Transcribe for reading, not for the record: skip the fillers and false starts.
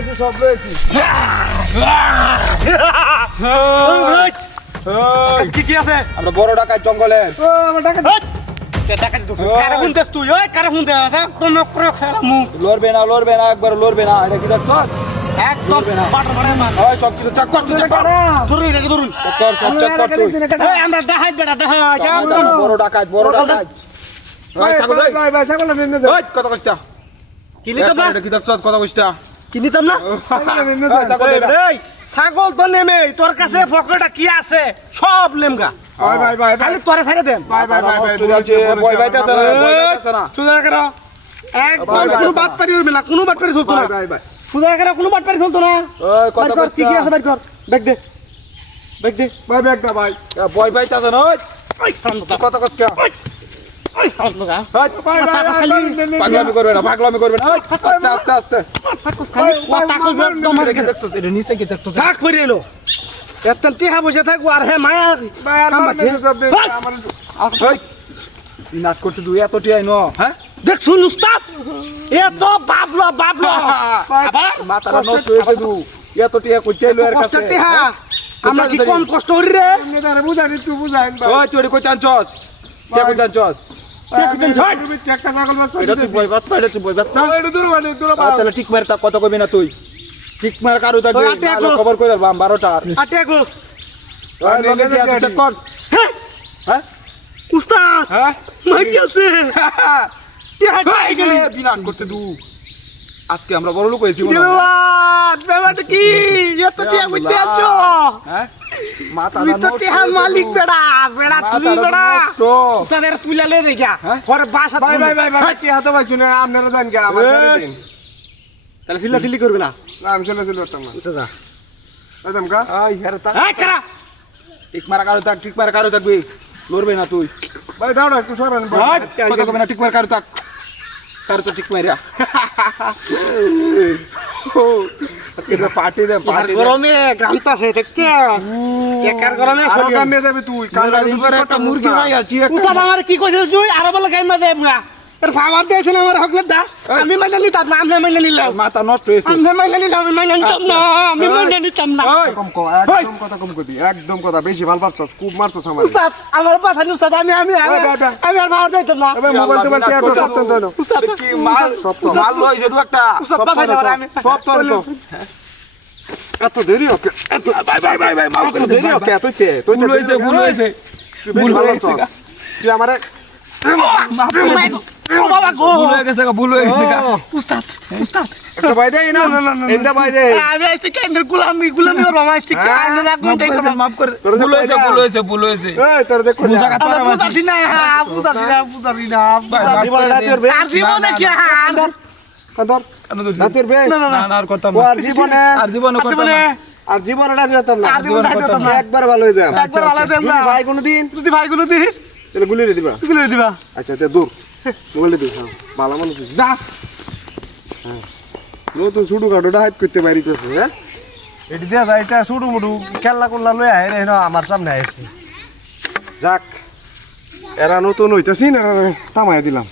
পাইছি সব লয়েছি কি কি আছে আমরা বড় ডাকাত জঙ্গলের আমার টাকা টাকা তো কারে হুনতেস তুই ওই কারে হুনতে আছে তোমরা করে খেলামু লড়বে না একবার লড়বে না এটা কি দেখছস একদম বাটার বাটার মান ওই সব কিছু চেক কর ধরুন এটা ধরুন চেক কর সব চেক কর তুই এই আমরা দেখাই বেটা দেখা বড় ডাকাত ওই ছাগল ভাই ছাগল নেন ওই কত কইতা কি নিতাম না এটা কি দেখছস কত কইতা কি নিতাম না ছাগল এই ছাগল তো নেমে তোর কাছে পকেটে কি আছে সব লেমগা ভাই খালি তোরে ছাইরে দেন তুই আছে বয় বাইতাছ না সুদা করো একদম কোনো বাত পারি হইবে না কোনো বাত পারি চলতো না ভাই সুদা করো কোনো বাত পারি চলতো না ওই কত কর কি কি আছে বাইর কর ব্যাগ দে ভাই ব্যাগটা ভাই বয় বাইতাছ না ওই সামনে কত কইতা ওই সামনে যা পাগলামি করবে না আস্তে আস্তে খালি কথা কইবে একদম এটা নিচে কি দেখতো থাক করে এলো এতন টিহা বসে থাকবো আর হে মায়া কাম আছে ওই নাচ করছিস তুই এত টিয়াই ন হ্যাঁ দেখ শুন উস্তাদ এ তো বাবলো আবার মাথাটা নষ্ট হয়েছে তুই এত টিয়া কইতে এলো এর কষ্ট কাছে টিহা আমরা কি কম কষ্ট করি রে ওই তুই কইতে আনছস কে কইতে আনছস এটা তুই বই বাস না তাহলে ঠিক মার তা কত কইবি না তুই ঠিক মার কারু তা খবর কইরা 12টা আটে গো ওই লগে কি আছে চেক কর হ্যাঁ উস্তাদ হ্যাঁ মারি আছে টিহা খাই গেলি বিনান করতে দু আজকে আমরা বড় লোক হইছি বেটা কি এত টিহা কইতে আছো হ্যাঁ মাথা তুই তো টিহা মালিক বেড়া তুমি বেড়া উস্তাদের তুইলালে রে গা পরে বাসা ভাই টিহা তো পাইছো না আপনারা জান কে আমার ছেড়ে দিন তাহলে সিল্লা করবে না আমি চলে করতাম না উঠে যা একদম কা আই হেরতা এই কারা ঠিক মার কারু থাকবি লড়বে না তুই ভাই দাও না একটু সরান ভাই কত কবে না ঠিক মার কারু থাক কারু তো ঠিক মারিয়া ও এটা পার্টি দে গরমে গামতা হয়ে দেখছে কেকার গরমে আরো কামে যাবে তুই কাল দুপুরে একটা মুরগি ভাই আছি উস্তাদ আমার কি কইছিস তুই আরো বলে গাইমা দে মুয়া এর ফাওয়ার দিয়েছেন আমার হকলে দা আমি মাইনা নিতাম না আমি মাইনা নিলাম মাথা নষ্ট হয়েছে আমি মাইনা নিলাম আমি মাইনা নিতাম না আমি মাইনা নিতাম না কম কম একদম কথা কম কইবি একদম কথা বেশি ভাল পারছস খুব মারছস আমার উস্তাদ আমার পাশে উস্তাদ আমি ফাওয়ার দিতাম না এবার মোবাইল টোবাইল টিয়া তো সব তো উস্তাদ কি মাল মাল লইছে তুই একটা উস্তাদ পাশে আমি সব তো এত দেরি ওকে এত ভাই মাল করে দেরি ওকে তুই ভুল হইছে ভুল হইছে তুই আমারে বাবা গো ভুল হয়ে গেছে উস্তাদ একটা ভাই দেই না এন্ডা ভাই দেই আমি আইছি কেন্দ্র গুলামি করব আইছি কেন্দ্র রাখুন তাই করব মাফ করে ভুল হয়েছে এই তোর দেখ কোন জায়গা তোর বুঝাছি না আর জীবন দেখি ধর নাতির বে না আর করতাম না আর জীবনে করতাম না আর জীবনটা দিতাম না একবার ভালো হয়ে যায় ভাই কোনদিন যদি ভাই গুলো দিস তাহলে গুলি দিবা আচ্ছা তে দূর মোবাইল দে হ্যাঁ ভালো মানুষ যা হ্যাঁ নতুন ছুটু কাটোটা হাইট করতে পারিতেছে হ্যাঁ এটি দিয়া যায় এটা ছুটু মুটু খেলা করলা লই আয় রে আমার সামনে আসছি যাক এরা নতুন হইতাছি না থামাই দিলাম